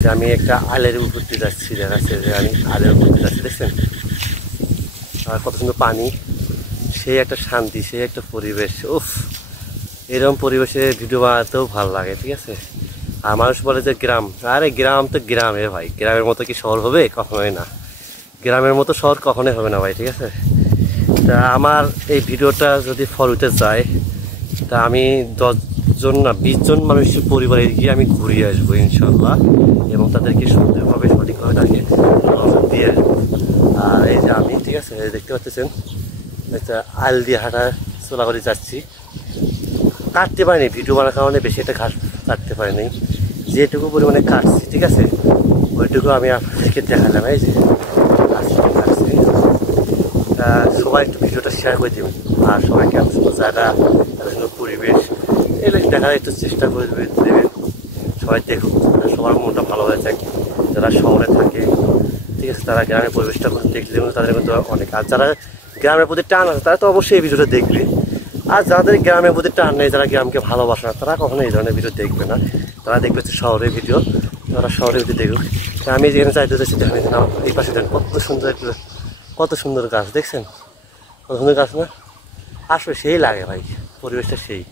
আমি একটা আলের উপর দিয়ে যাচ্ছি, দেখাচ্ছে যে আমি আলের উপর দিয়ে যাচ্ছি, দেখছেন? আর কত সুন্দর পানি, সেই একটা শান্তি, সেই একটা পরিবেশ। উফ, এরকম পরিবেশে ভিডিও বানাতেও ভালো লাগে, ঠিক আছে? আর মানুষ বলে যে গ্রাম, আরে গ্রাম তো গ্রামে ভাই, গ্রামের মতো কি শহর হবে? কখনোই না। গ্রামের মতো শহর কখনোই হবে না ভাই, ঠিক আছে? তা আমার এই ভিডিওটা যদি ফলোতে যায়, তা আমি 10জন না 20জন মানুষের পরিবারে গিয়ে আমি ঘুরিয়ে আসবো ইনশাল্লাহ, এবং তাদেরকে সুন্দরভাবে সঠিকভাবে তাকে নজর দিয়ে আসবো। আর এই যে আমি, ঠিক আছে, দেখতে পাচ্ছেন একটা আল দিয়ে হাঁটা চলা করে যাচ্ছি। কাটতে পারিনি, ভিডিও বানার কারণে বেশি একটা ঘাস কাটতে পারিনি, যেটুকু পরিমাণে কাটছি, ঠিক আছে, ওইটুকু আমি আপনাদেরকে দেখালাম। এই যে কাটছি, সবাই একটু ভিডিওটা শেয়ার করে দেবেন, আর সবাইকে এত সুন্দর জায়গা, এত সুন্দর পরিবেশ এগুলো দেখার একটু চেষ্টা করে দেবেন। সবাই দেখুক, সবার মনটা ভালো হয়ে যায়। যারা শহরে থাকে, ঠিক আছে, তারা গ্রামের পরিবেশটা দেখলে তাদের কিন্তু অনেক, আর যারা গ্রামের প্রতি টান আছে তারা তো অবশ্যই এই ভিডিওটা দেখবে। আর যাদের গ্রামের প্রতি টান নেই, যারা গ্রামকে ভালোবাসে না, তারা কখনো এই ধরনের ভিডিও দেখবে না। তারা দেখবে হচ্ছে শহরের ভিডিও, তারা শহরের ভিডিও দেখুক। আমি যেখানে চাইতে চাইছি, দেখেন আমার এই পাশে দেখেন কত সুন্দর গাছ, দেখছেন? কত সুন্দর গাছ না? আসলে সেই লাগে ভাই, পরিবেশটা সেই।